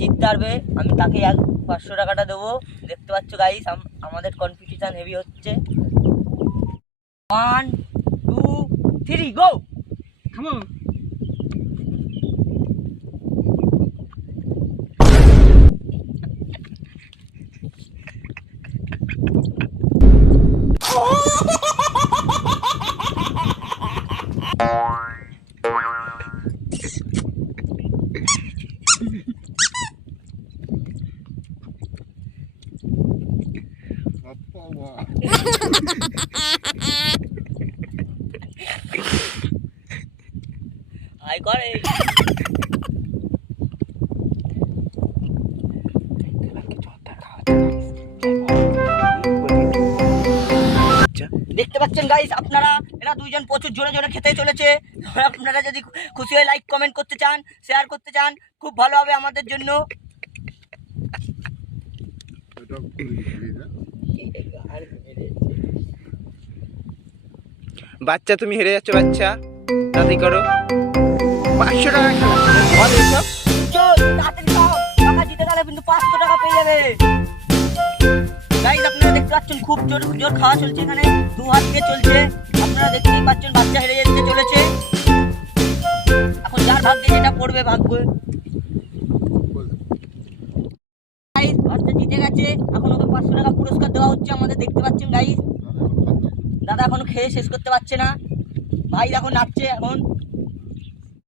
জিততে পারবে আমি তাকে 500 টাকাটা দেবো। দেখতে পাচ্ছ গাইস, আমাদের কম্পিটিশন হেভি হচ্ছে। 1 2 3 গো। থামো। আই করে দেখতে পাচ্ছেন গাইস আপনারা, এরা দুইজন প্রচুর জোরে জোরে খেতে চলেছে। আপনারা যদি খুশি হয়ে লাইক কমেন্ট করতে চান, শেয়ার করতে চান, খুব ভালো হবে আমাদের জন্য। বাচ্চা তুমি হেরে যাচ্ছ বাচ্চা, তাড়াতাড়ি করো। 500 টাকা টাকা জিতে গেলে কিন্তু 500 টাকা পেয়ে যাবে। গাইস আপনারা দেখতে পাচ্ছেন খুব জোর জোর খাওয়া চলছে এখানে, 2 হাত দিয়ে চলছে। আপনারা দেখতেই পাচ্ছেন বাচ্চা হেরে যেতে চলেছে। এখন যার ভাগ্যে যেটা পড়বে ভাগ্য। গাইস বাচ্চা জিতে গেছে, এখন ওকে 500 টাকা পুরস্কার দেওয়া হচ্ছে আমাদের। দেখতে পাচ্ছেন গাইস, দাদা এখনো খেয়ে শেষ করতে পারছে না, ভাই এখন নাচছে এখন।